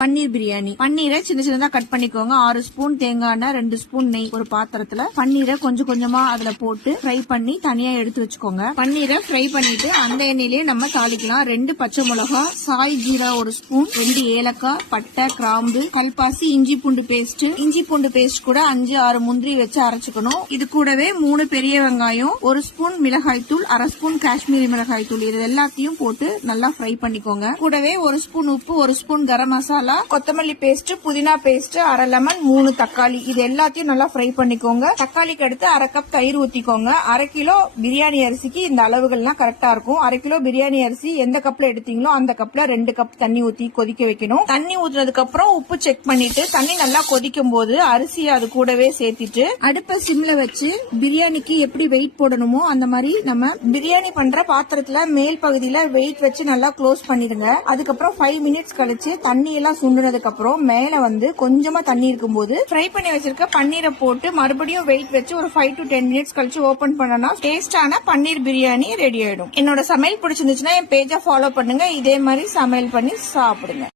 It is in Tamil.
பன்னீர் பிரியாணி. பன்னீரை சின்ன சின்னதா கட் பண்ணிக்கோங்க. 6 ஸ்பூன் தேங்காய் எண்ணெய், 2 ஸ்பூன் நெய் ஒரு பாத்திரத்துல. பன்னீரை கொஞ்சம் கொஞ்சமா அதுல போட்டு ஃப்ரை பண்ணி தனியா எடுத்து வச்சுக்கோங்க. பன்னீரை ஃப்ரை பண்ணிட்டு அந்த எண்ணெயிலேயே நம்ம தாளிக்கலாம். 2 பச்சை மிளகா, சாய் ஜீரா 1 ஸ்பூன், 2 ஏலக்காய், பட்டை, கிராம்பு, கல்பாசி, இஞ்சி பூண்டு பேஸ்ட் கூட 5-6 முந்திரி வச்சு அரைச்சுக்கணும். இது கூடவே 3 பெரிய வெங்காயம், 1 ஸ்பூன் மிளகாய் தூள், 1/2 ஸ்பூன் காஷ்மீரி மிளகாய் தூள், இது எல்லாத்தையும் போட்டு நல்லா ஃப்ரை பண்ணிக்கோங்க. கூடவே 1 ஸ்பூன் உப்பு, 1 ஸ்பூன் கரம் மசாலா, கொத்தமல்லி பேஸ்ட், புதினா பேஸ்ட், 1/2 லெமன், 3 தக்காளி, இது எல்லாத்தையும் நல்லா ஃப்ரை பண்ணிக்கோங்க. தக்காளிக்கு அடுத்து 1/2 கப் தயிர் ஊத்திக்கோங்க. 1/2 கிலோ பிரியாணி அரிசிக்கு இந்த அளவுகள்லாம் கரெக்டா இருக்கும். 1/2 கிலோ பிரியாணி அரிசி எந்த கப்ல எடுத்தீங்களோ அந்த கப்ல 2 கப் தண்ணி ஊத்தி கொதிக்க வைக்கணும். தண்ணி ஊத்துனதுக்கு அப்புறம் உப்பு செக் பண்ணிட்டு தண்ணி நல்லா கொதிக்கும் போது அரிசியை அது கூடவே சேர்த்திட்டு அடுப்பை சிம்ல வச்சு பிரியாணிக்கு எப்படி வெயிட் போடணுமோ அந்த மாதிரி நம்ம பிரியாணி பண்ற பாத்திரத்துல மேல் பகுதியில வெயிட் வச்சு நல்லா க்ளோஸ் பண்ணிடுங்க. அதுக்கப்புறம் 5 மினிட்ஸ் கழிச்சு தண்ணி எல்லாம் சுண்டுனதுக்கு அப்புறம் மேல கொஞ்சமா தண்ணி இருக்கும் போது ஃப்ரை பண்ணி வச்சிருக்க பன்னீரை போட்டு மறுபடியும் வெயிட் வச்சு ஒரு 5 to 10 மினிட்ஸ் கழிச்சு ஓபன் பண்ணனா டேஸ்டான பன்னீர் பிரியாணி ரெடி ஆயிடும். என்னோட சமையல் பிடிச்சிருந்துச்சுன்னா என் பேஜை ஃபாலோ பண்ணுங்க. இதே மாதிரி சமையல் பண்ணி சாப்பிடுங்க.